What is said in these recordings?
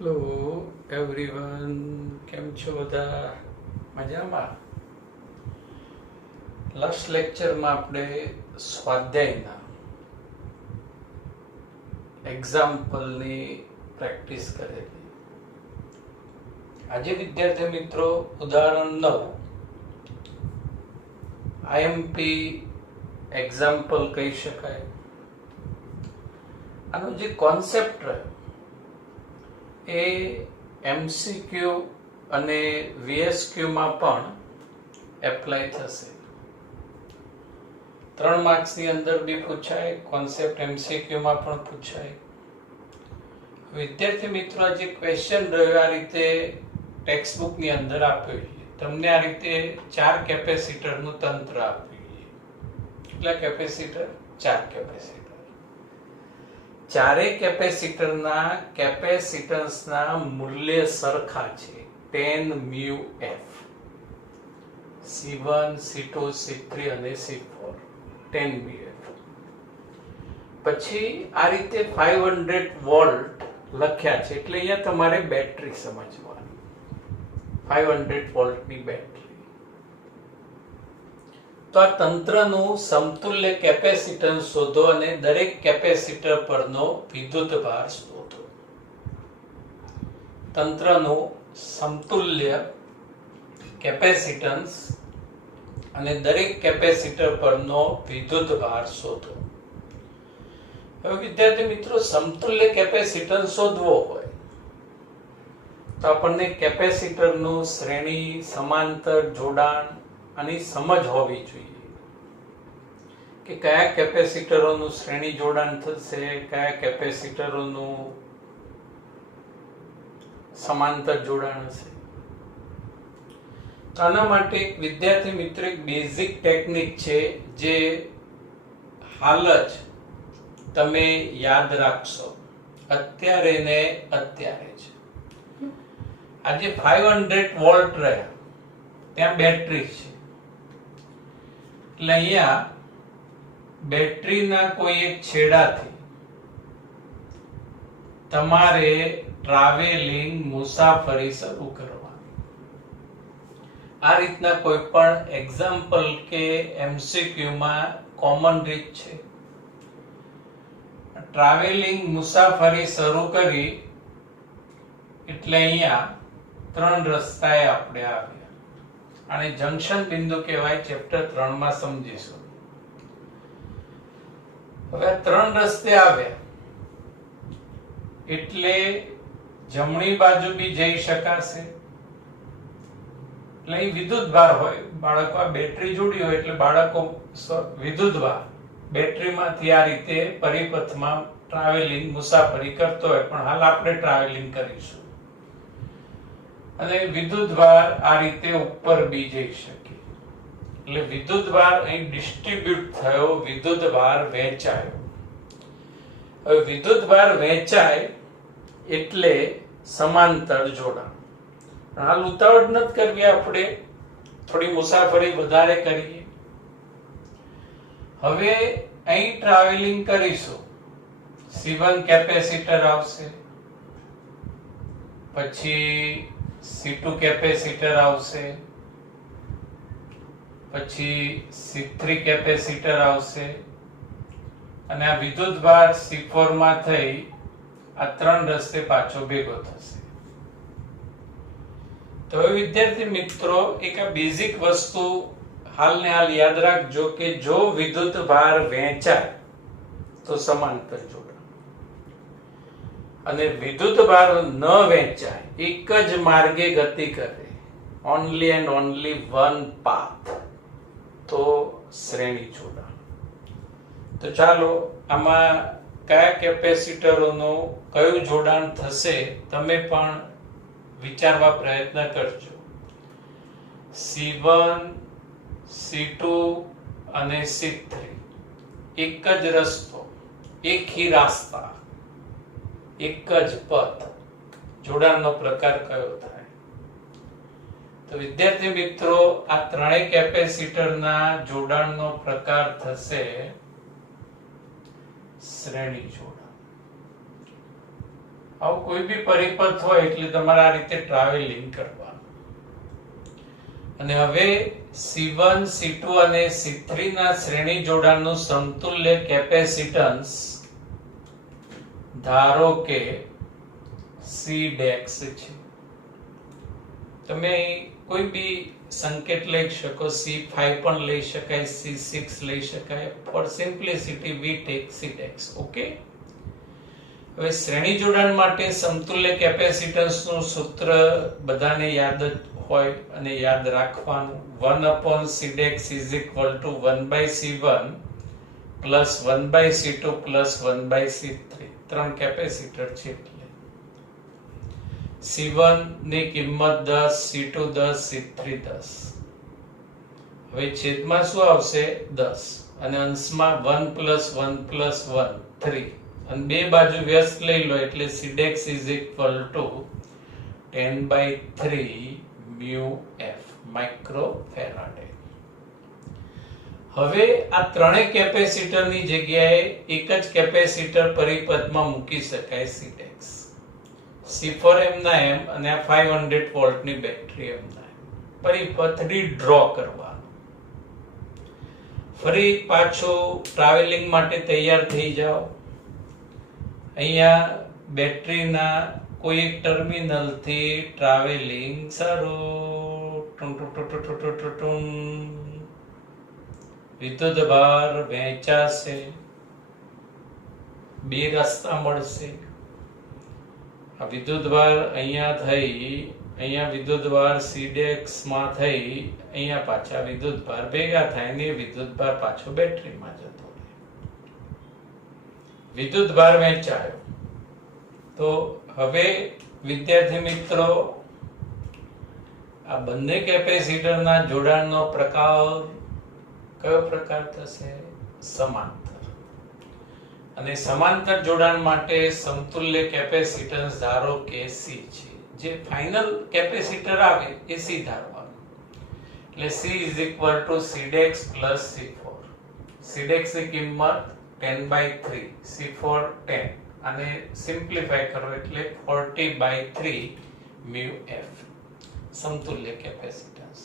Hello everyone, કેમ છો બધા? મજામાં? લાસ્ટ લેક્ચરમાં આપણે સ્વાધ્યાયના એક્ઝામ્પલની પ્રેક્ટિસ કરેલી. આજે વિદ્યાર્થી મિત્રો ઉદાહરણ 9 આઈએમપી એક્ઝામ્પલ કહી શકાય. આનો જે કોન્સેપ્ટ રહ્યો એ એમસીક્યુ અને વીએસક્યુમાં પણ એપ્લાય થશે. 3 માર્ક્સની અંદર બી પૂછાય, કોન્સેપ્ટ એમસીક્યુમાં પણ પૂછાય. વિદ્યાર્થી મિત્રો, આ જે ક્વેશ્ચન રહ્યો આ રીતે ટેક્સ્ટબુકની અંદર આપ્યું છે. તમને આ રીતે 4 કેપેસિટરનું તંત્ર આપ્યું છે. કેટલા કેપેસિટર? 4 કેપેસિટર. ચારેય કેપેસિટરના કેપેસિટન્સના મૂલ્ય સરખા છે, 10 mu F. C1, C2, C3 અને C4 10 મ્યુ એફ. પછી આ રીતે 500 વોલ્ટ લખ્યા છે, એટલે અહીંયા તમારે બેટરી સમજવાની. 500 વોલ્ટની બેટરી. તો આ તંત્રનું સમતુલ્ય કેપેસિટન્સ શોધો અને દરેક કેપેસિટર પરનો વિદ્યુતભાર શોધો. તંત્રનું સમતુલ્ય કેપેસિટન્સ અને દરેક કેપેસિટર પરનો વિદ્યુતભાર શોધો. હવે વિદ્યાર્થી મિત્રો, સમતુલ્ય કેપેસિટન્સ શોધવો હોય તો આપણને કેપેસિટરનું શ્રેણી, સમાંતર જોડાણ આની સમજ હોવી જોઈએ કે કયા કેપેસિટરોનું શ્રેણી જોડાણ થશે, કયા કેપેસિટરોનું સમાંતર જોડાણ હશે. તો આના માટે એક વિદ્યાર્થી મિત્ર એક બેઝિક ટેકનિક છે જે હાલ જ તમે યાદ રાખશો, અત્યારે ને અત્યારે જ. આજે 500 વોલ્ટ રહ્યા, ત્યાં બેટરી છે, એટલે અહીંયા બેટરીના કોઈ એક છેડાથી તમારે ટ્રાવેલિંગ મુસાફરી શરૂ કરવાની. આ રીતના કોઈ પણ એક્ઝામ્પલ કે એમસીક્યુમાં કોમન રીત છે. ટ્રાવેલિંગ મુસાફરી શરૂ કરી એટલે અહીંયા 3 રસ્તાએ આપણે આવ્યા. આને જંકશન બિંદુ કહેવાય, ચેપ્ટર 3 માં સમજીશું. હવે 3 રસ્તે આવ્યા એટલે જમણી બાજુ બી જઈ શકાશે, એટલે વિદ્યુતભાર હોય. બાળકો આ બેટરી જોડી હોય એટલે બાળકો વિદ્યુતભાર બેટરીમાંથી આ રીતે પરિપથમાં ટ્રાવેલિંગ મુસાફરી કરતો હોય, પણ હાલ આપણે ટ્રાવેલિંગ કરીશું. અને વિદ્યુતભાર આ રીતે ઉપર બી જઈ શકે, એટલે વિદ્યુતભાર અહીં ડિસ્ટ્રીબ્યુટ થયો, વિદ્યુતભાર વહેંચાયો. હવે વિદ્યુતભાર વહેંચાય એટલે સમાંતર જોડાણ. હાલ ઉતાવળ નથી કરવી, આપણે થોડી મુસાફરી વધારે કરીએ. હવે અહીં ટ્રાવેલિંગ કરીશું. C1 કેપેસિટર આવશે, પછી C2 કેપેસિટર આવશે, પછી C3 કેપેસિટર આવશે, અને આ વિદ્યુતભાર C4 માં થઈ આ 3 રસ્તે પાછો ભેગો થશે. તો વિદ્યાર્થી મિત્રો, એક આ બેઝિક વસ્તુ હાલને હાલ યાદ રાખજો કે જો વિદ્યુતભાર વહેંચાય તો સમાંતર જોડાણ, અને વિદ્યુતભાર ન વહેંચાય, એક જ માર્ગે ગતિ કરે, only and only one path, તો શ્રેણી જોડાણ. તો ચાલો આમાં કયા કેપેસિટરોનું કયું જોડાણ થશે તમે પણ વિચારવા પ્રયત્ન કરજો. C1, C2 અને C3 એક જ રસ્તો, એક ही રાસ્તા, એક જ પથ. જોડાણનો પ્રકાર કયો થાય? તો વિદ્યાર્થી મિત્રો, આ ત્રણેય કેપેસિટરના જોડાણનો પ્રકાર થશે શ્રેણી જોડાણ. આવું કોઈ બી પરિપથ હોય એટલે તમારે આ રીતે ટ્રાવેલિંગ કરવાનું. અને હવે C1 C2 અને C3 ના શ્રેણી જોડાણનું સમતુલ્ય કેપેસિટન્સ ધારો કે C' છે. તમે કોઈ બી સંકેત લઈ શકો, C5 પણ લઈ શકાય, C6 લઈ શકાય. For simplicity we take C'. Okay. હવે શ્રેણી જોડાણ માટે સમતુલ્ય કેપેસિટન્સનું સૂત્ર બધાને યાદ જ હોય અને યાદ રાખવાનું. 1/C' is equal to 1/C1 plus 1/C2 plus 1/C3. 3 capacitor છે એટલે C1 ની કિંમત 10, C2 10, C3 10. હવે છેદમાં શું આવશે? 10 અને અંશમાં 1 plus 1 plus 1 3 અને બે બાજુ વ્યસ્ત લઈ લો એટલે C' is equal to 10/3 mu f માઇક્રોફેરાડે. હવે આ ત્રણેય કેપેસિટરની જગ્યાએ એક જ કેપેસિટર પરિપથમાં મૂકી શકાય C'. C4 m ના m અને આ 500 વોલ્ટની બેટરી m ના m. પરિપથ રીડ્રો કરવાનો. ફરી પાછું ટ્રાવેલિંગ માટે તૈયાર થઈ જાઓ. અહીંયા બેટરીના કોઈ એક ટર્મિનલ થી ટ્રાવેલિંગ શરૂ. વિદ્યુતભાર વહેંચાશે, બે રસ્તા મળશે. આ વિદ્યુતભાર અહીંયા થઈ, અહીંયા વિદ્યુતભાર C' માં થઈ, અહીંયા પાછા વિદ્યુતભાર ભેગા થાય ને વિદ્યુતભાર પાછો બેટરીમાં જતો રહે. વિદ્યુતભાર વહેંચાયો. તો હવે વિદ્યાર્થી મિત્રો, આ બંને કેપેસિટરના જોડાણનો પ્રકાર કયો પ્રકાર થશે? સમાંતર. અને સમાંતર જોડાણ માટે સમતુલ્ય કેપેસિટન્સ ધારો કે C છે. જે ફાઇનલ કેપેસિટર આવે એ C ધારવાનું. એટલે C is equal to C' plus C4. C' ની કિંમત 10/3, C4 10 અને સિમ્પ્લિફાય કરો એટલે 40/3 mu f સમતુલ્ય કેપેસિટન્સ.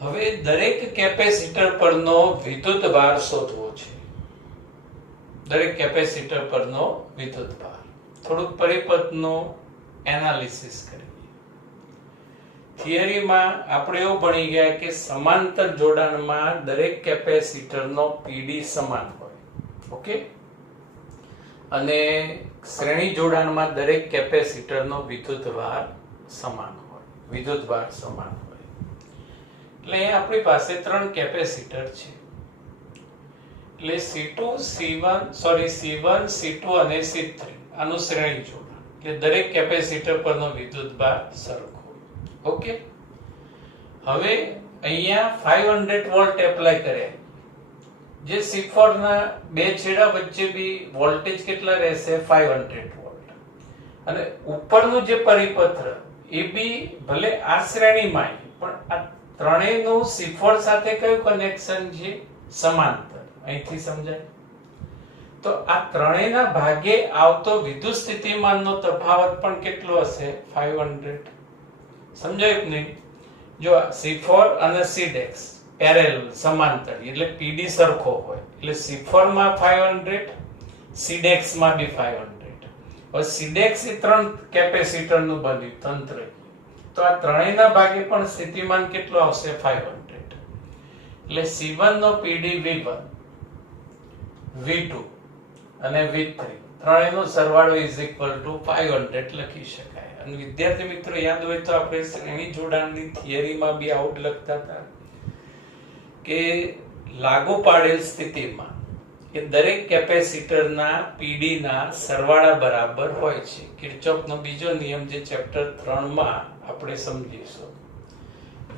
હવે દરેક કેપેસિટર પરનો વિદ્યુતભાર શોધવો છે. દરેક કેપેસિટર પરનો વિદ્યુતભાર. થોડુંક પરિપથનું એનાલિસિસ કરીએ. થિયરીમાં આપણે એવું ભણી ગયા કે સમાંતર જોડાણમાં દરેક કેપેસિટરનો PD સમાન હોય. ઓકે. અને શ્રેણી જોડાણમાં દરેક કેપેસિટરનો વિદ્યુતભાર સમાન હોય. વિદ્યુતભાર સમાન હોય. એટલે આપણી પાસે 3 કેપેસિટર છે. એટલે C1, C2 અને C3 આનું શ્રેણી જોડાણ. એટલે દરેક કેપેસિટર પરનો વિદ્યુતભાર સરખો. ઓકે. હવે અહીંયા 500 વોલ્ટ એપ્લાય કર્યા. જે C4 ના બે છેડા વચ્ચે બી વોલ્ટેજ કેટલા રહેશે? 500 વોલ્ટ. અને ઉપરનું જે પરિપત્ર એ બી ભલે આ શ્રેણીમાં પણ આ ત્રણેયનું C4 સાથે કયું કનેક્શન છે? સમાંતર. અહીંથી સમજાય. તો આ ત્રણેયના ભાગે આવતો વિદ્યુત સ્થિતિમાનનો તફાવત પણ કેટલો હશે? 500. સમજાય કે નહીં? જો C4 અને C' પેરેલલ સમાંતર એટલે PD સરખો હોય. એટલે C4 માં 500, C' માં બી 500. હવે C' એ 3 કેપેસિટરનું બન્યું તંત્ર. તો આ ત્રણેયના ભાગે પણ સ્થિતિમાન કેટલો આવશે? 500. એટલે C1 નો PD V1, V2 અને V3 ત્રણેયનો સરવાળો is equal to 500 લખી શકાય. અને વિદ્યાર્થી મિત્રો યાદ હોય તો આપણે શ્રેણી જોડાણની થિયરીમાં બી આઉટ લખતા હતા કે લાગુ પાડેલ સ્થિતિમાં એ દરેક કેપેસિટરના PD ના સરવાળા બરાબર હોય છે. કિર્ચોફનો બીજો નિયમ જે ચેપ્ટર 3 માં આપણે સમજીશું.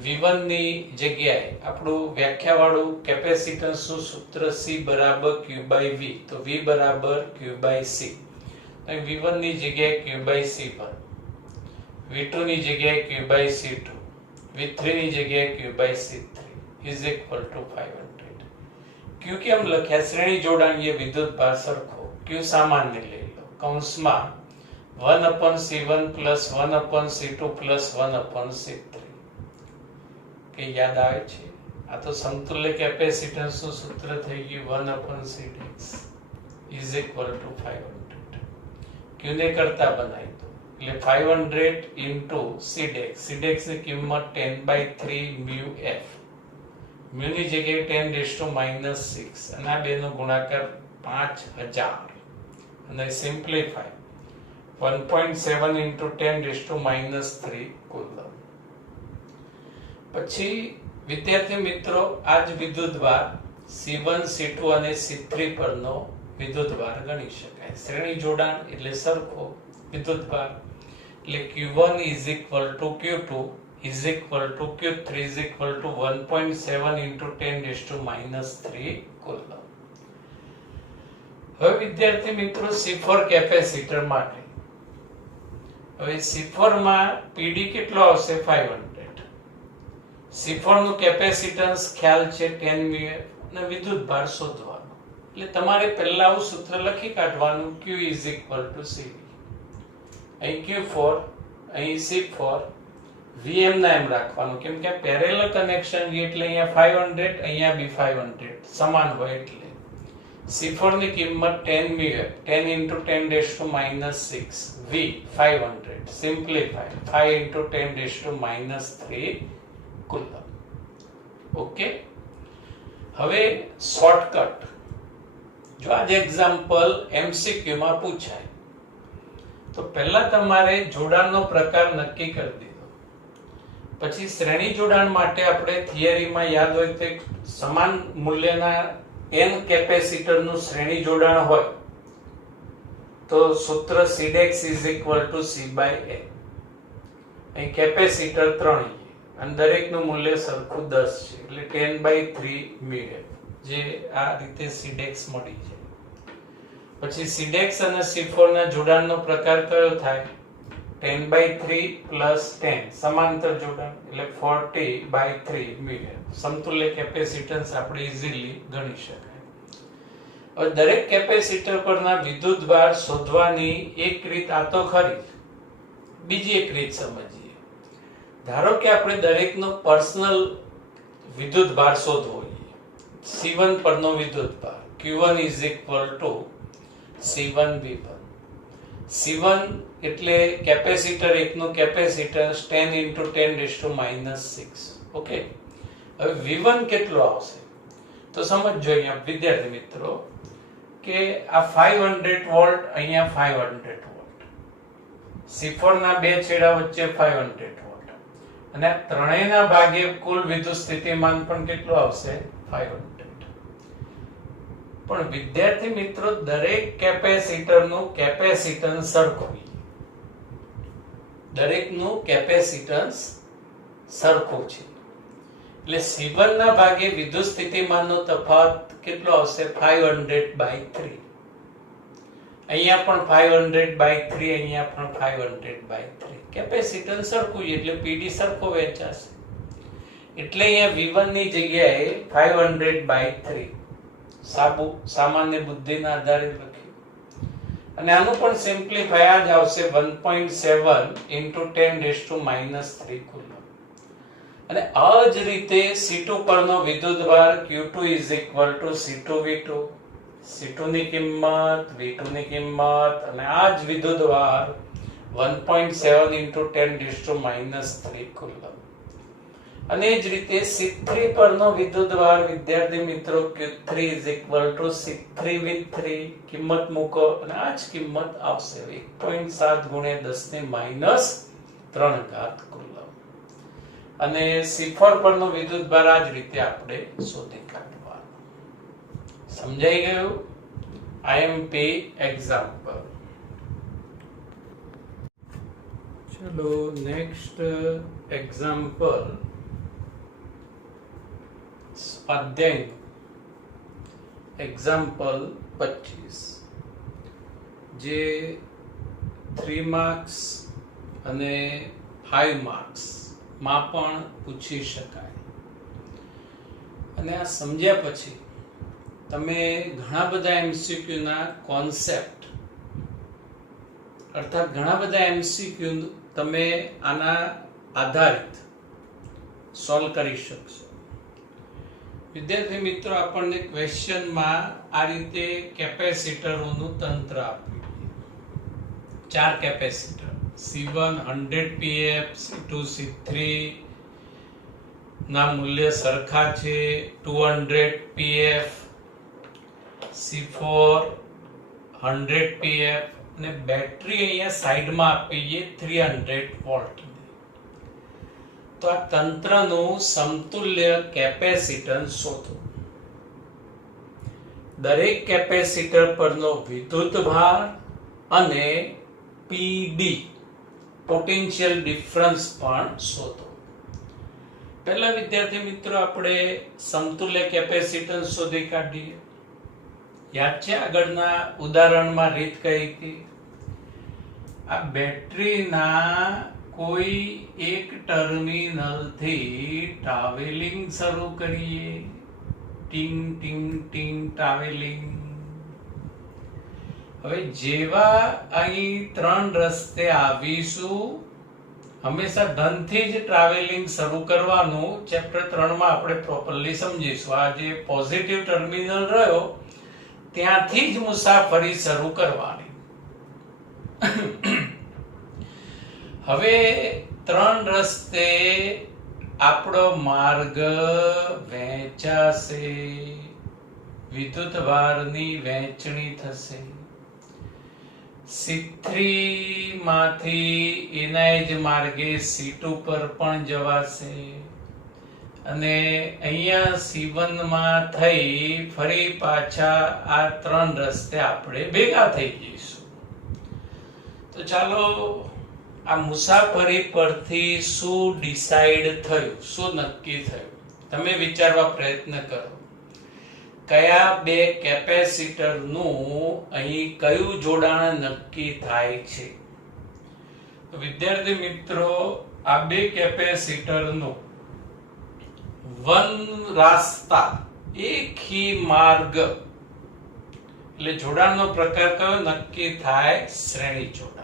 V1 ની જગ્યાએ આપણું વ્યાખ્યાવાળું કેપેસિટન્સનું સૂત્ર C બરાબર Q/V. તો V બરાબર Q/C. V1 ની જગ્યાએ Q/C1, V2 ની જગ્યાએ Q/C2, V3 ની જગ્યાએ Q/C3 is equal to 500. Q કેમ લખ્યા? શ્રેણી જોડાણ એ વિદ્યુતભાર સરખો. Q સામાન્ય લઈ લો. કૌંસમાં 1/C1 plus 1/C2 plus 1/C3 કે યાદ આવે છે? આ તો સમતુલ્ય કેપેસિટન્સનું સૂત્ર થઈ ગયું 1/Cdex ઇઝ ઇક્વલ ટુ 500. ક્યુને કરતા બનાવી દો એટલે 500 ઇન્ટુ Cdex. Cdex ની કિંમત 10/3 mu f. mu ની જગ્યાએ 10⁻⁻6 અને આ બેનો ગુણાકાર 5000 અને સિમ્પ્લિફાય 1.7 ઇન્ટુ 10⁻³ કુલમ. પછી વિદ્યાર્થી મિત્રો આ જ વિદ્યુતભાર C1 C2 અને C3 પરનો વિદ્યુતભાર ગણી શકાય. શ્રેણી જોડાણ એટલે સરખો વિદ્યુતભાર એટલે Q1 is equal to Q2 is equal to Q3 is equal to 1.7 into 10⁻³ coulomb. હવે વિદ્યાર્થી મિત્રો C4 કેપેસિટર માટે હવે C4 માં PD કેટલો આવશે? 500. C4 નું કેપેસિટન્સ ખ્યાલ છે 10 μF અને વિદ્યુતભાર શોધવાનો. એટલે તમારે પહેલા આવું સૂત્ર લખી કાઢવાનું Q is equal to CV. અહીં Q4 અહીં C4 VM ના એમ રાખવાનું કેમ કે પેરેલલ કનેક્શન એટલે અહીંયા 500 અહીંયા બી 500 સમાન હોય એટલે C4 ની કિંમત 10 μF 10 into 10⁻⁻6 V 500 simplify 5 into 10⁻³ coulomb. Okay, હવે શોર્ટકટ. જો આજે એક્ઝામ્પલ MCQ માં પૂછાય તો પહેલા તમારે જોડાણનો પ્રકાર નક્કી કરી દીધો. પછી શ્રેણી જોડાણ માટે આપણે થિયરીમાં યાદ હોય તો સમાન મૂલ્યના n કેપેસિટરનું શ્રેણી જોડાણ હોય તો સૂત્ર Cdex is equal to C/n. અહીં કેપેસિટર 3 અને દરેકનું મૂલ્ય સરખું 10 છે એટલે 10/3 μF જે આ રીતે Cdex મળી છે. પછી Cdex અને C4 ના જોડાણનો પ્રકાર કયો થાય? 10/3 પ્લસ 10 સમાંતર જોડાણ એટલે 40/3 μF. સમતુલ્ય કેપેસિટન્સ આપણે ઈઝીલી ગણી શકાય. હવે દરેક કેપેસિટર પરના વિદ્યુતભાર શોધવાની એક રીત આ તો ખરી. બીજી એક રીત સમજીએ. ધારો કે આપણે દરેકનો પર્સનલ વિદ્યુતભાર શોધવો છે. C1 પરનો વિદ્યુતભાર Q1 is equal to C1 V1. C1 એટલે કેપેસિટર એકનું કેપેસિટન્સ 10 into 10⁻⁻6. ઓકે, હવે V1 કેટલો આવશે તો સમજો અહીંયા વિદ્યાર્થી મિત્રો કે આ 500 વોલ્ટ અહીંયા 500 વોલ્ટ C4 ના બે છેડા વચ્ચે 500 વોલ્ટ અને આ ત્રણેયના ભાગે કુલ વિદ્યુત સ્થિતિમાન પણ કેટલું આવશે? 500. પણ વિદ્યાર્થી મિત્રો દરેક કેપેસિટરનું કેપેસિટન્સ સરખું. દરેકનું કેપેસિટન્સ સરખું છે એટલે C1 ના ભાગે વિદ્યુત સ્થિતિમાનનો તફાવત કેટલો આવશે? 500/3. અહીંયા પણ 500/3 અહીંયા પણ 500/3. કેપેસિટન્સ સરખું છે એટલે PD સરખો વહેંચાશે એટલે અહીંયા V1 ની જગ્યાએ 500/3 સામાન્ય બુદ્ધિના આધારે લખ્યું અને આનું પણ સિમ્પ્લિફાય આ જ આવશે 1.7 into 10⁻³ કુલમ. અને આ જ રીતે C2 પરનો વિદ્યુતભાર Q2 is equal to C2 V2. C2 ની કિંમત V2 ની કિંમત અને આ જ વિદ્યુતભાર 1.7 into 10⁻³ કુલમ. અને જ રીતે C3 પરનો વિદ્યુતભાર વિદ્યાર્થી મિત્રો Q3 is equal to C3 V3. કિંમત મૂકો અને આ જ કિંમત આવશે 1.7 × 10⁻³ કુલમ. અને C4 પરનો વિદ્યુતભાર આ જ રીતે આપણે શોધી કાઢવાનો. સમજાઈ ગયું? IMP example. ચલો નેક્સ્ટ એક્ઝામ્પલ સ્વાધ્યાય એક્ઝામ્પલ 25 જે 3 માર્ક્સ અને 5 માર્ક્સ માં પણ પૂછી શકાય. અને આ સમજ્યા પછી તમે ઘણા બધા MCQ ના કોન્સેપ્ટ અર્થાત ઘણા બધા એમસીક્યુ તમે આના આધારિત સોલ્વ કરી શકશો. વિદ્યાર્થી મિત્રો, આપણને ક્વેશ્ચનમાં આ રીતે કેપેસિટરોનું તંત્ર આપ્યું. 4 capacitor C1 100 pF, C2 C3 ના મૂલ્ય સરખા છે 200 pF, C4 100 pF અને બેટરી અહીંયા સાઈડમાં આપીએ 300 વોલ્ટ. તો આ તંત્રનું સમતુલ્ય કેપેસિટન્સ શોધો. દરેક કેપેસિટર પરનો વિદ્યુતભાર અને PD પોટેન્શિયલ ડિફરન્સ પણ શોધો. પહેલા વિદ્યાર્થી મિત્રો આપણે સમતુલ્ય કેપેસિટન્સ શોધી કાઢીએ. યાદ છે આગળના ઉદાહરણમાં રીત કઈ હતી? આ બેટરીના કોઈ એક ટર્મિનલથી ટ્રાવેલિંગ શરૂ કરીએ. ટિંગ ટિંગ ટિંગ ટ્રાવેલિંગ. હવે જેવા અહીં 3 રસ્તે આવીશું, હંમેશા ધનથી જ ટ્રાવેલિંગ શરૂ કરવાનું. ચેપ્ટર 3 માં આપણે પ્રોપરલી સમજીશું. આ જે પોઝિટિવ ટર્મિનલ રહ્યો ત્યાંથી જ મુસાફરી શરૂ કરવાની. હવે 3 રસ્તે આપણો માર્ગ વહેંચાશે, વિદ્યુતભારની વહેંચણી થશે. C3 માંથી એના જ માર્ગે C2 પર પણ જવાશે અને અહીંયા C1 માં થઈ ફરી પાછા આ 3 રસ્તે આપણે ભેગા થઈ જઈશું. તો ચાલો આ મુસાફરી પરથી શું ડિસાઈડ થયું, શું નક્કી થયું, તમે વિચારવા પ્રયત્ન કરો. કયા 2 કેપેસિટરનું અહીં કયું જોડાણ નક્કી થાય છે? તો વિદ્યાર્થી મિત્રો, આ 2 કેપેસિટરનું વન રાસ્તા, એક ही માર્ગ એટલે જોડાણનો પ્રકાર કયો નક્કી થાય? શ્રેણી જોડાણ.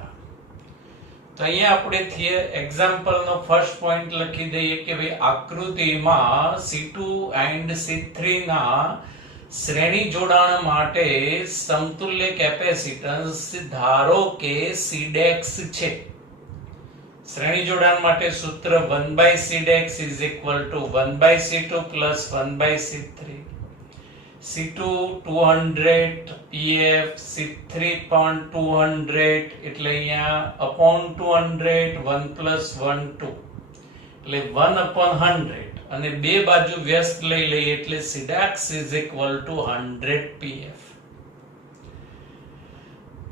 તો અહીંયા આપણે એક્ઝામ્પલનો ફર્સ્ટ પોઈન્ટ લખી દઈએ કે ભાઈ આકૃતિમાં C2 and C3 ના શ્રેણી જોડાણ માટે સમતુલ્ય કેપેસિટન્સ ધારો કે Cdex છે. શ્રેણી જોડાણ માટે સૂત્ર 1/Cdex is equal to 1/C2 plus 1/C3. C2 200 pF, C3 પણ 200 એટલે અહીંયા upon 200 1 plus 1 2 એટલે 1 upon 100 અને 2 બાજુ વ્યસ્ત લઈ લઈએ એટલે Cdex is equal to 100 pF.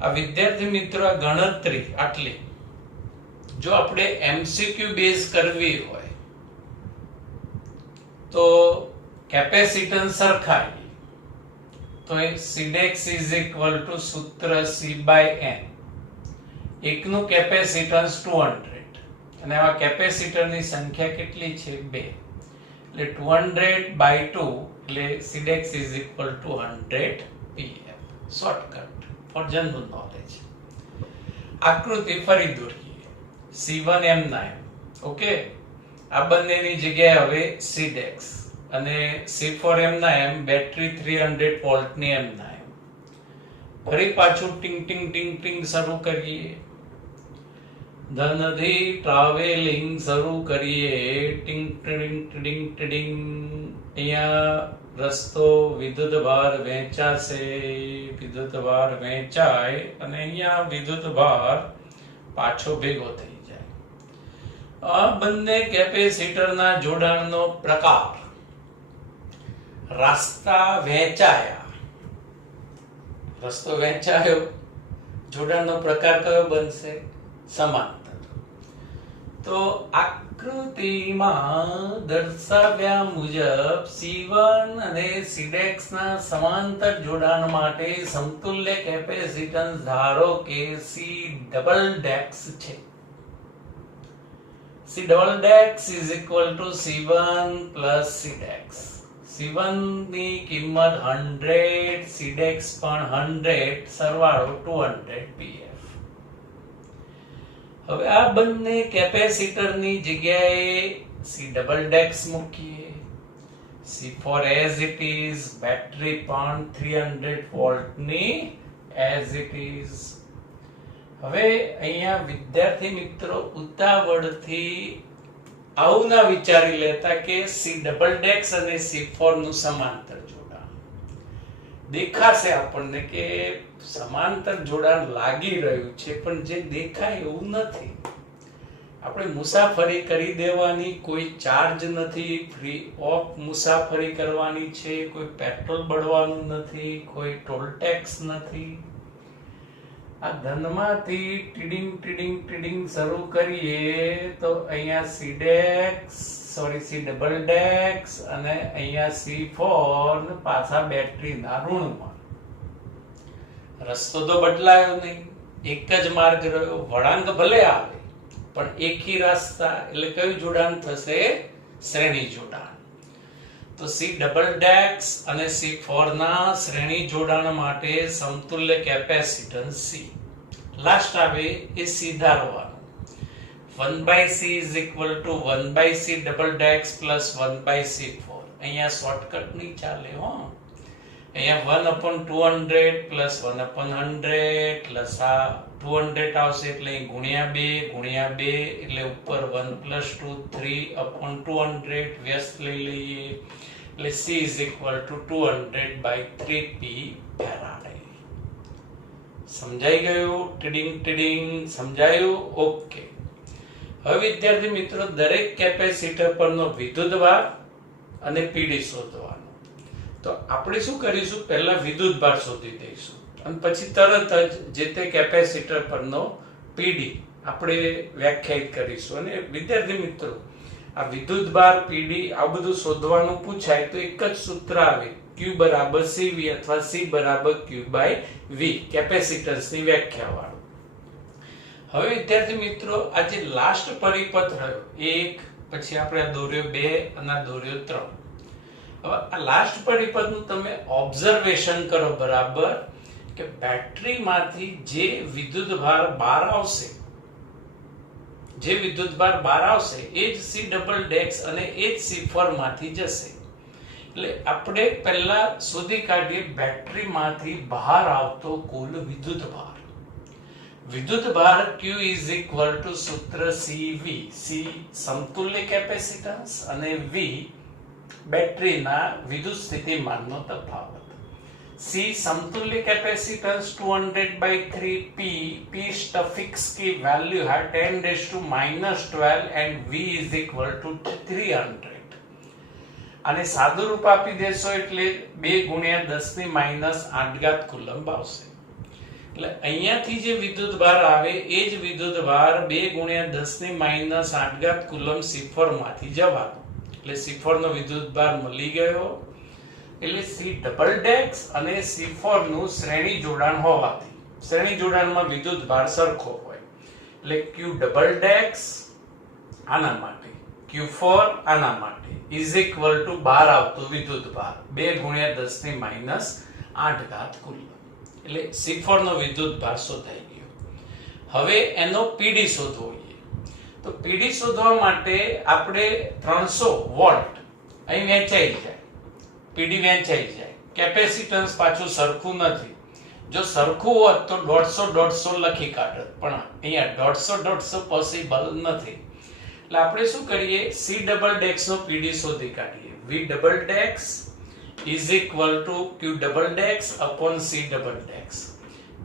આ વિદ્યાર્થી મિત્રો, આ ગણતરી આટલી જો આપણે MCQ બેઝ કરવી હોય તો કેપેસિટન્સ સરખાઈ તો Cdex is equal to સૂત્ર C/N. એકનું કેપેસિટન્સ 200 અને આ કેપેસિટરની સંખ્યા કેટલી છે? 2 એટલે 200/2 એટલે Cdex is equal to 100 pF. Shortcut for general knowledge. આકૃતિ ફરી દોરીએ. C1 M ના M. ઓકે, આ બંનેની જગ્યાએ હવે Cdex અને C4 M ના M, બેટરી 300 વોલ્ટની M ના M. ફરી પાછું ટિંગ ટિંગ ટિંગ ટિંગ શરૂ કરીએ. ધનથી ટ્રાવેલિંગ શરૂ કરીએ. ટિંગ ટિંગ ટિંગ ટિંગ. અહીંયા રસ્તો વિદ્યુતભાર વહેંચાશે, વિદ્યુતભાર વહેંચાય અને અહીંયા વિદ્યુતભાર પાછો ભેગો થઈ જાય. આ બંને કેપેસિટરના જોડાણનો પ્રકાર. રસ્તા વહેંચાયા, રસ્તો વહેંચાયો, જોડાણનો પ્રકાર કયો બનશે? સમાંતર. તો આકૃતિમાં દર્શાવ્યા મુજબ C1 અને Cdex ના સમાંતર જોડાણ માટે સમતુલ્ય કેપેસિટન્સ ધારો કે C"dex છે. C"dex is equal to C1 plus Cdex. C1 ની કિંમત 100, Cdex પણ 100, સરવાળો 200 pF. હવે આ બંને કેપેસિટરની જગ્યાએ સી ડબલ ડેક્સ મૂકીએ. C4 as it is, battery પણ 300 વોલ્ટની as it is. હવે અહીંયા વિદ્યાર્થી મિત્રો ઉતાવળથી આવું ના વિચારી લેતા કે સી ડબલ ડેક્સ અને C4 નું સમાંતર જોડાણ દેખાશે આપણને કે સમાંતર જોડાણ લાગી રહ્યું છે, પણ જે દેખાય એવું નથી. આપણે મુસાફરી કરી દેવાની, કોઈ ચાર્જ નથી, ફ્રી ઓફ મુસાફરી કરવાની છે, કોઈ પેટ્રોલ બળવાનું નથી, કોઈ ટોલ ટેક્સ નથી. આ ધનમાંથી ટીડિંગ ટીડિંગ ટીડિંગ શરૂ કરીએ તો અહીંયા સી ડબલ ડેક્સ અને અહીંયા C4 ને પાછા બેટરીના ઋણમાં. રસ્તો તો બદલાયો નહીં, એક જ માર્ગ રહ્યો. વળાંક ભલે આવે પણ એકી રસ્તા, એટલે કયું જોડાણ થશે? શ્રેણી જોડાણ. તો સી ડબલ ડેક્સ અને C4 ના શ્રેણી જોડાણ માટે સમતુલ્ય કેપેસિટન્સ C. લાસ્ટ આવે એ સીધારવાનું. 1/C is equal to 1/C double ડેક્સ પ્લસ 1/C4. અહીંયા શોર્ટકટ નહીં ચાલે હો. અહીંયા 1/200 પ્લસ 1/100 પ્લસ આ 200 આવશે એટલે ગુણ્યા 2 ગુણ્યા 2 એટલે ઉપર 1 + 2 3/200 વ્યસ્ત લઈ લઈએ એટલે C is equal to 200/3p farad. સમજાઈ ગયું? ટીડિંગ ટીડિંગ સમજાયું? ઓકે. હવે વિદ્યાર્થી મિત્રો દરેક કેપેસિટર પરનો વિદ્યુતભાર અને પીડી શોધવાનો. તો આપણે શું કરીશું? પહેલા વિદ્યુતભાર શોધી દઈશું અને પછી તરત જ જે તે કેપેસિટર પરનો પીડી આપણે વ્યાખ્યાયિત કરીશું. અને વિદ્યાર્થી મિત્રો આ વિદ્યુતભાર પીડી આ બધું શોધવાનું પૂછાય તો એક જ સૂત્ર આવે, Q = CV અથવા C = Q/V, કેપેસિટન્સની વ્યાખ્યા વાળું. હવે વિદ્યાર્થી મિત્રો આ જે લાસ્ટ પરિપથ રહ્યો 1, પછી આપણે આ દોર્યો 2 અને આ દોર્યો 3. હવે આ લાસ્ટ પરિપથનું તમે ઓબ્ઝર્વેશન કરો બરાબર કે બેટરીમાંથી જે વિદ્યુતભાર બહાર આવશે એ જ સી ડબલ ડેક્સ અને એ જ C4 માંથી જશે. એટલે આપણે પહેલા શોધી કાઢીએ બેટરીમાંથી બહાર આવતો કુલ વિદ્યુતભાર. Q is equal to સૂત્ર CV. C સમતુલ્ય કેપેસિટન્સ અને V બેટરીના વિદ્યુત સ્થિતિમાનનો તફાવત. C समतुल्य कैपेसिटेंस 200/3p. P suffix की वैल्यू है 10⁻⁻12 and V is equal to 300. આને સાદું રૂપ આપી દેશો એટલે 2 × 10⁻8 કુલમ્બ આવશે. એટલે અહીંયાથી જે વિદ્યુતભાર આવે એ જ વિદ્યુતભાર 2 × 10⁻8 કુલમ્બ C4 માંથી જવાનો. એટલે C4 નો વિદ્યુતભાર મળી ગયો. એટલે સી ડબલ ડેક્સ અને C4 નું શ્રેણી જોડાણ હોવાથી શ્રેણી જોડાણમાં વિદ્યુતભાર સરખો હોય એટલે Q ડબલ ડેક્સ આના માટે, Q4 આના માટે is equal to બહાર આવતો વિદ્યુતભાર 2 × 10⁻8 કુલમ્બ. એટલે C4 નો વિદ્યુતભાર શોધાઈ ગયો. હવે એનો પીડી શોધવો છે. તો પીડી શોધવા માટે આપણે 300 વોલ્ટ અહીં વહેંચાઈ જાય, પીડી વહેંચાઈ જાય. કેપેસિટન્સ પાછું સરખું નથી. જો સરખું હોત તો 150 લખી કાઢત, પણ અહીંયા 150 પોસિબલ નથી. એટલે આપણે શું કરીએ? સી ડબલ ડેક્સ નો પીડી શોધી કાઢીએ. V ડબલ ડેક્સ is equal to Q double ડેક્સ upon C ડબલ ડેક્સ.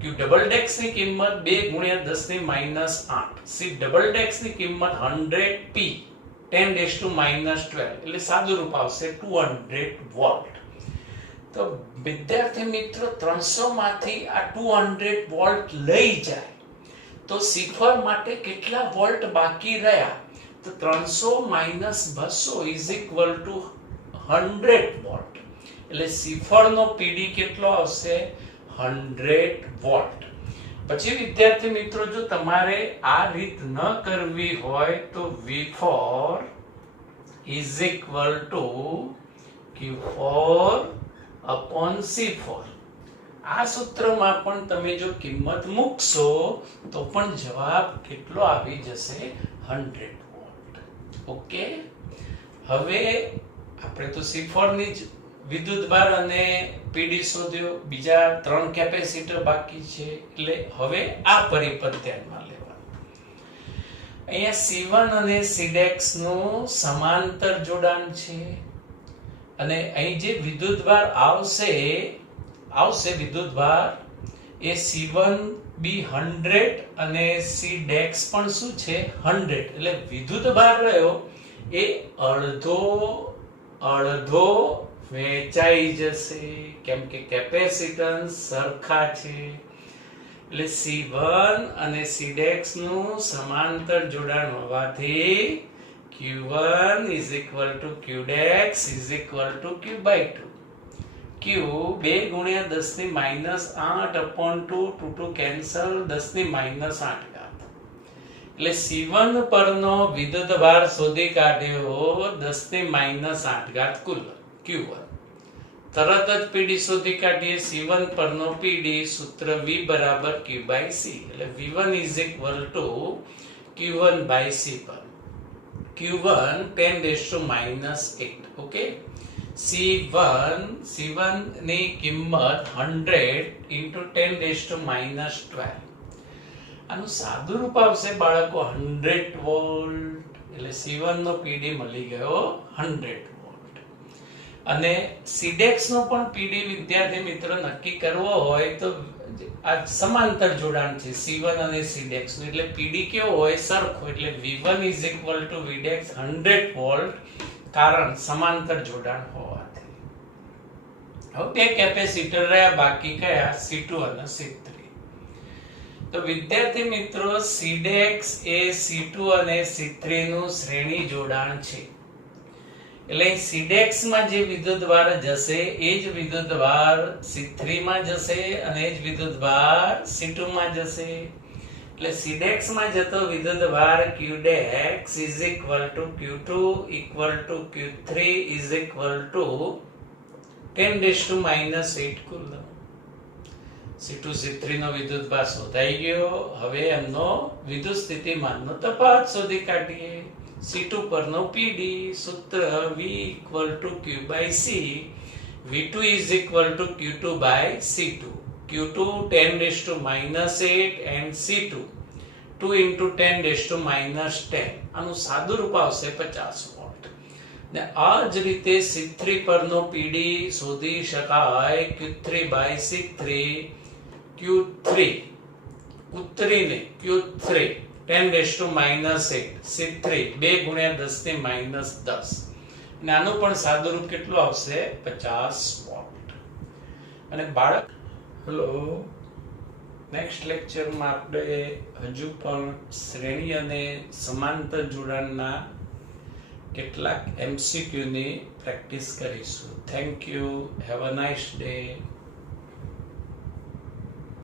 Q ડબલ ડેક્સ ની કિંમત 2 × 10⁻8. C ડબલ ડેક્સ ની કિંમત 100p 10⁻12 એટલે સાદું રૂપ આવશે 200 વોલ્ટ. તો વિદ્યાર્થી મિત્રો 300 માંથી આ 200 વોલ્ટ લઈ જાય તો C4 માટે કેટલા વોલ્ટ બાકી રહ્યા? તો 300 - 200 is equal to 100 વોલ્ટ. એટલે C4 નો પીડી કેટલો આવશે? 100 વોલ્ટ. પછી વિદ્યાર્થી મિત્રો જો તમારે આ રીત ન કરવી હોય તો V4 is equal to Q4 upon C4. આ સૂત્રમાં પણ તમે જો કિંમત મૂકશો તો પણ જવાબ કેટલો આવી જશે 100 વોલ્ટ. ઓકે, હવે આપણે તો C4 ની જ વિદ્યુતભાર અને પીડી શોધ્યો, બીજા 3 કેપેસિટર બાકી છે, એટલે હવે આ પરિપથ ધ્યાનમાં લેવાનું. અહીંયા C1 અને Cdex નું સમાંતર જોડાણ છે અને અહીં જે વિદ્યુતભાર આવશે વિદ્યુતભાર એ C1B 100 અને Cdex પણ શું છે 100, એટલે વિદ્યુતભાર રહ્યો એ અડધો વહેંચાઈ જશે, કેમ કે કેપેસિટન્સ સરખા છે. એટલે C1 અને Cdex નું સમાંતર જોડાણ હોવાથી Q1 = Qdex = Q/2. Q 2 × 10⁻8/2 2 cancel 10⁻8. એટલે C1 પરનો વિદ્યુતભાર શોધી કાઢ્યો 10⁻8 કુલ Q1. તરત જ પીડી શોધી કાઢીએ. C1 પરનો પીડી સૂત્ર V = Q/C, એટલે V1 = Q1/C પર. Q1 10⁻8. ઓકે, C1 ની કિંમત 100 × 10⁻12. આનું સાદું રૂપ આવશે બાળકો 100 વોલ્ટ. એટલે C1 નો પીડી મળી ગયો 100 વોલ્ટ. અને Cdex નો પણ પીડી વિદ્યાર્થી મિત્રો નક્કી કરવો હોય તો આ સમાંતર જોડાણ છે C1 અને Cdex નું, એટલે પીડી કેવો હોય સરખો, એટલે V1 = Vdex 100 વોલ્ટ, કારણ સમાંતર જોડાણ હોવાથી. હવે બે કેપેસિટર રહ્યા બાકી કયા C2 અને C3. તો વિદ્યાર્થી મિત્રો Cdex એ C2 અને C3 નું શ્રેણી જોડાણ છે. એટલે Cdex માં જે વિદ્યુતભાર જશે એ જ વિદ્યુતભાર C3 માં જશે અને એ જ વિદ્યુતભાર C2 માં જશે. એટલે Cdex માં જતો વિદ્યુતભાર Qdex = Q2 = Q3 = 10⁻8 કુલ. C2 C3 નો વિદ્યુતભાર શોધાઈ ગયો. હવે એમનો વિદ્યુત સ્થિતિમાનનો તફાવત શોધી કાઢીએ. C2 પરનો પીડી સૂત્ર V = Q/C, V2 = Q2/C2. Q2 10⁻8 and C2 2 × 10⁻10. આનું સાદું રૂપ આવશે 50 વોલ્ટ. ને આ જ રીતે C3 પરનો પીડી શોધી શકાય Q3/C3. Q3 10⁻8, C3 2 × 10⁻10. અને આનું પણ સાદું રૂપ કેટલું આવશે 50 વોલ્ટ. અને બાળક હેલો, નેક્સ્ટ લેક્ચરમાં આપણે હજુ પણ શ્રેણી અને સમાંતર જોડાણના કેટલાક MCQ ની પ્રેક્ટિસ કરીશું. Thank you. Have a nice day.